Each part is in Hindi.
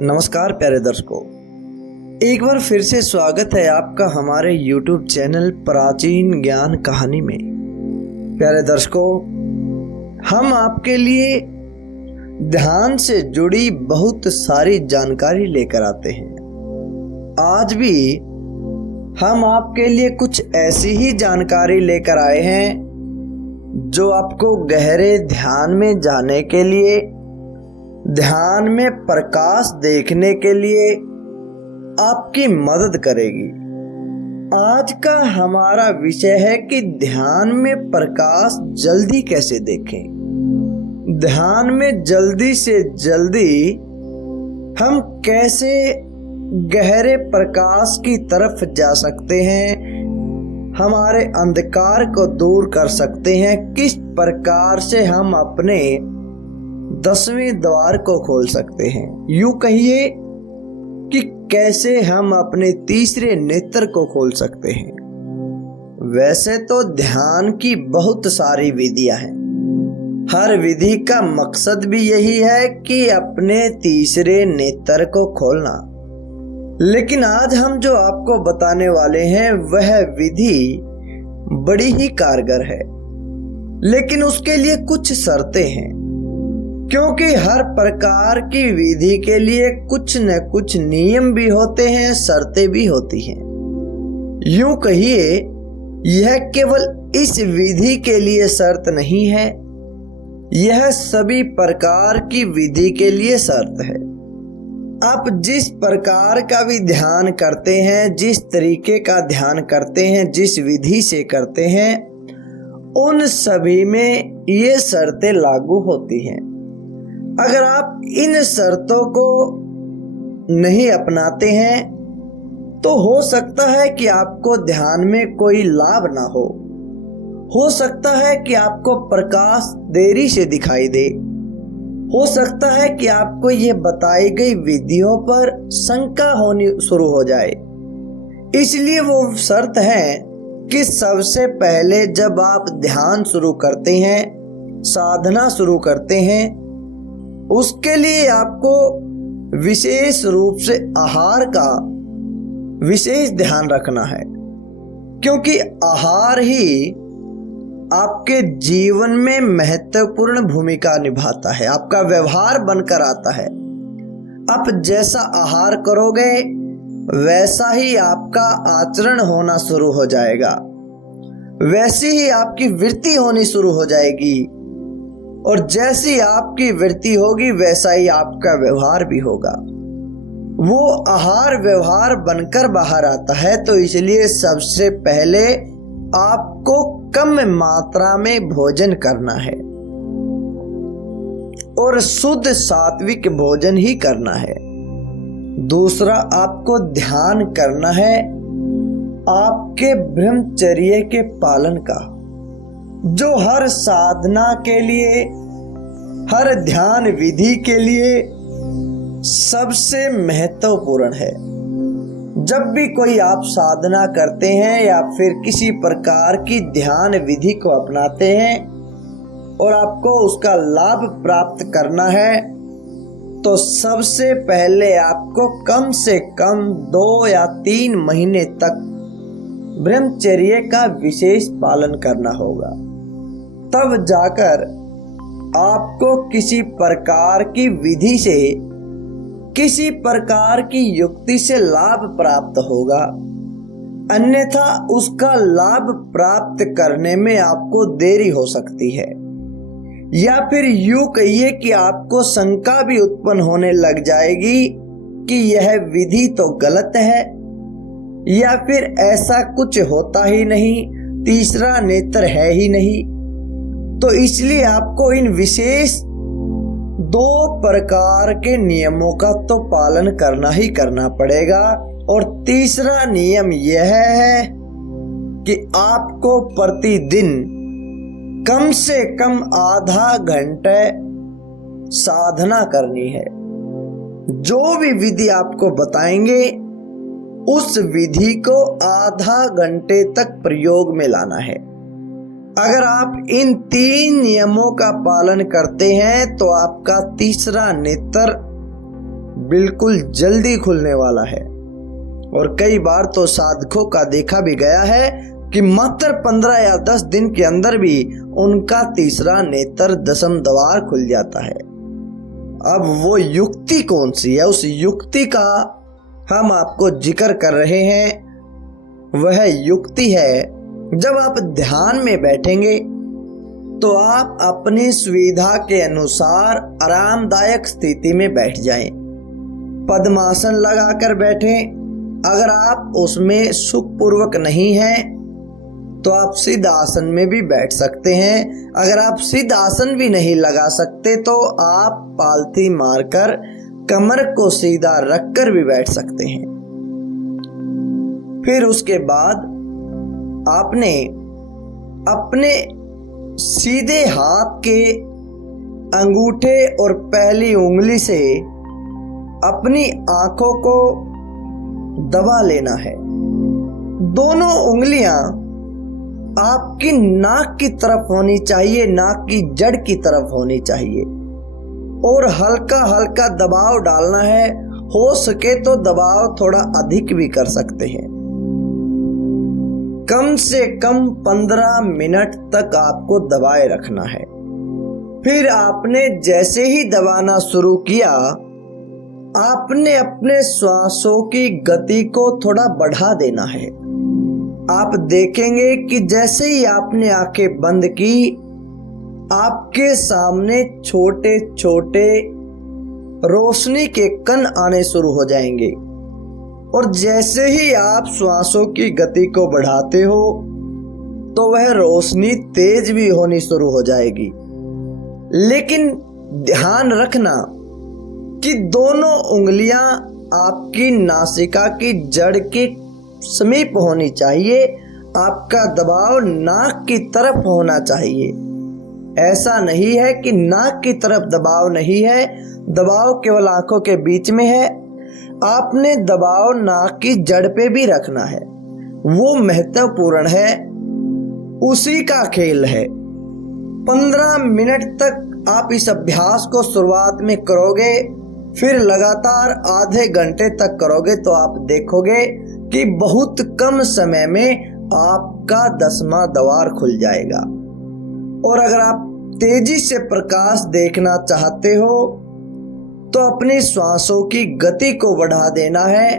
नमस्कार प्यारे दर्शकों, एक बार फिर से स्वागत है आपका हमारे YouTube चैनल प्राचीन ज्ञान कहानी में। प्यारे दर्शकों, हम आपके लिए ध्यान से जुड़ी बहुत सारी जानकारी लेकर आते हैं। आज भी हम आपके लिए कुछ ऐसी ही जानकारी लेकर आए हैं जो आपको गहरे ध्यान में जाने के लिए, ध्यान में प्रकाश देखने के लिए आपकी मदद करेगी। आज का हमारा विषय है कि ध्यान में प्रकाश जल्दी कैसे देखें। ध्यान में जल्दी से जल्दी हम कैसे गहरे प्रकाश की तरफ जा सकते हैं, हमारे अंधकार को दूर कर सकते हैं, किस प्रकार से हम अपने 10वें द्वार को खोल सकते हैं। यूं कहिए कि कैसे हम अपने तीसरे नेत्र को खोल सकते हैं। वैसे तो ध्यान की बहुत सारी विधियां हैं। हर विधि का मकसद भी यही है कि अपने तीसरे नेत्र को खोलना। लेकिन आज हम जो आपको बताने वाले हैं वह विधि बड़ी ही कारगर है, लेकिन उसके लिए कुछ शर्तें हैं, क्योंकि हर प्रकार की विधि के लिए कुछ न कुछ नियम भी होते हैं, शर्तें भी होती हैं। यूं कहिए, यह केवल इस विधि के लिए शर्त नहीं है, यह सभी प्रकार की विधि के लिए शर्त है। आप जिस प्रकार का भी ध्यान करते हैं, जिस तरीके का ध्यान करते हैं, जिस विधि से करते हैं, उन सभी में ये शर्तें लागू होती हैं। अगर आप इन शर्तों को नहीं अपनाते हैं तो हो सकता है कि आपको ध्यान में कोई लाभ ना हो सकता है कि आपको प्रकाश देरी से दिखाई दे, हो सकता है कि आपको ये बताई गई विधियों पर शंका होनी शुरू हो जाए। इसलिए वो शर्त है कि सबसे पहले जब आप ध्यान शुरू करते हैं, साधना शुरू करते हैं, उसके लिए आपको विशेष रूप से आहार का विशेष ध्यान रखना है, क्योंकि आहार ही आपके जीवन में महत्वपूर्ण भूमिका निभाता है, आपका व्यवहार बनकर आता है। आप जैसा आहार करोगे वैसा ही आपका आचरण होना शुरू हो जाएगा, वैसी ही आपकी वृत्ति होनी शुरू हो जाएगी, और जैसी आपकी वृत्ति होगी वैसा ही आपका व्यवहार भी होगा। वो आहार व्यवहार बनकर बाहर आता है। तो इसलिए सबसे पहले आपको कम मात्रा में भोजन करना है और शुद्ध सात्विक भोजन ही करना है। दूसरा, आपको ध्यान करना है आपके ब्रह्मचर्य के पालन का, जो हर साधना के लिए, हर ध्यान विधि के लिए सबसे महत्वपूर्ण है। जब भी कोई आप साधना करते हैं या फिर किसी प्रकार की ध्यान विधि को अपनाते हैं और आपको उसका लाभ प्राप्त करना है, तो सबसे पहले आपको कम से कम 2 या 3 महीने तक ब्रह्मचर्य का विशेष पालन करना होगा। तब जाकर आपको किसी प्रकार की विधि से, किसी प्रकार की युक्ति से लाभ प्राप्त होगा। अन्यथा उसका लाभ प्राप्त करने में आपको देरी हो सकती है, या फिर यूं कहिए कि आपको शंका भी उत्पन्न होने लग जाएगी कि यह विधि तो गलत है, या फिर ऐसा कुछ होता ही नहीं, तीसरा नेत्र है ही नहीं। तो इसलिए आपको इन विशेष 2 प्रकार के नियमों का तो पालन करना ही करना पड़ेगा। और तीसरा नियम यह है कि आपको प्रतिदिन कम से कम आधा घंटे साधना करनी है। जो भी विधि आपको बताएंगे उस विधि को आधा घंटे तक प्रयोग में लाना है। अगर आप इन 3 नियमों का पालन करते हैं तो आपका तीसरा नेत्र बिल्कुल जल्दी खुलने वाला है। और कई बार तो साधकों का देखा भी गया है कि मात्र 15 या 10 दिन के अंदर भी उनका तीसरा नेत्र दशम द्वार खुल जाता है। अब वो युक्ति कौन सी है, उस युक्ति का हम आपको जिक्र कर रहे हैं। वह युक्ति है, जब आप ध्यान में बैठेंगे तो आप अपनी सुविधा के अनुसार आरामदायक स्थिति में बैठ जाएं। पद्मासन लगाकर बैठें। अगर आप उसमें सुखपूर्वक नहीं हैं तो आप सिद्ध आसन में भी बैठ सकते हैं। अगर आप सिद्ध आसन भी नहीं लगा सकते तो आप पालथी मारकर कमर को सीधा रखकर भी बैठ सकते हैं। फिर उसके बाद आपने अपने सीधे हाथ के अंगूठे और पहली उंगली से अपनी आंखों को दबा लेना है। दोनों उंगलियां आपकी नाक की तरफ होनी चाहिए, नाक की जड़ की तरफ होनी चाहिए और हल्का हल्का दबाव डालना है। हो सके तो दबाव थोड़ा अधिक भी कर सकते हैं। कम से कम 15 मिनट तक आपको दबाए रखना है। फिर आपने जैसे ही दबाना शुरू किया, आपने अपने श्वासों की गति को थोड़ा बढ़ा देना है। आप देखेंगे कि जैसे ही आपने आंखें बंद की, आपके सामने छोटे छोटे रोशनी के कण आने शुरू हो जाएंगे और जैसे ही आप श्वासों की गति को बढ़ाते हो तो वह रोशनी तेज भी होनी शुरू हो जाएगी। लेकिन ध्यान रखना कि दोनों उंगलियां आपकी नासिका की जड़ के समीप होनी चाहिए। आपका दबाव नाक की तरफ होना चाहिए। ऐसा नहीं है कि नाक की तरफ दबाव नहीं है, दबाव केवल आंखों के बीच में है। आपने दबाव नाक की जड़ पे भी रखना है, वो महत्वपूर्ण है, उसी का खेल है। 15 मिनट तक आप इस अभ्यास को शुरुआत में करोगे, फिर लगातार आधे घंटे तक करोगे तो आप देखोगे कि बहुत कम समय में आपका 10वां द्वार खुल जाएगा। और अगर आप तेजी से प्रकाश देखना चाहते हो तो अपनी श्वासों की गति को बढ़ा देना है।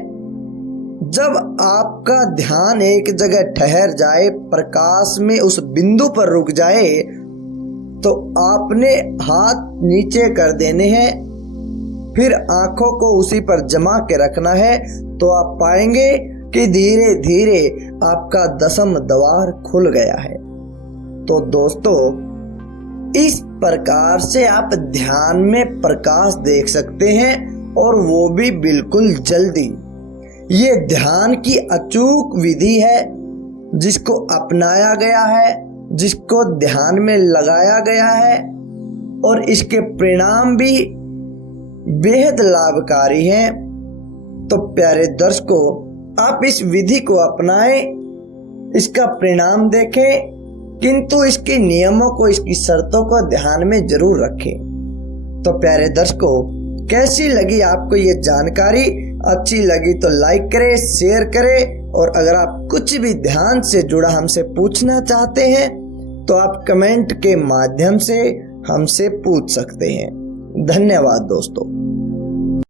जब आपका ध्यान एक जगह ठहर जाए, प्रकाश में उस बिंदु पर रुक जाए, तो आपने हाथ नीचे कर देने हैं, फिर आंखों को उसी पर जमा के रखना है। तो आप पाएंगे कि धीरे धीरे आपका 10वां द्वार खुल गया है। तो दोस्तों, इस प्रकार से आप ध्यान में प्रकाश देख सकते हैं और वो भी बिल्कुल जल्दी। ये ध्यान की अचूक विधि है जिसको अपनाया गया है, जिसको ध्यान में लगाया गया है और इसके परिणाम भी बेहद लाभकारी हैं। तो प्यारे दर्शकों, आप इस विधि को अपनाएं, इसका परिणाम देखें, किंतु इसके नियमों को, इसकी शर्तों को ध्यान में जरूर रखें। तो प्यारे दर्शकों, कैसी लगी आपको ये जानकारी? अच्छी लगी तो लाइक करें, शेयर करें और अगर आप कुछ भी ध्यान से जुड़ा हमसे पूछना चाहते हैं तो आप कमेंट के माध्यम से हमसे पूछ सकते हैं। धन्यवाद दोस्तों।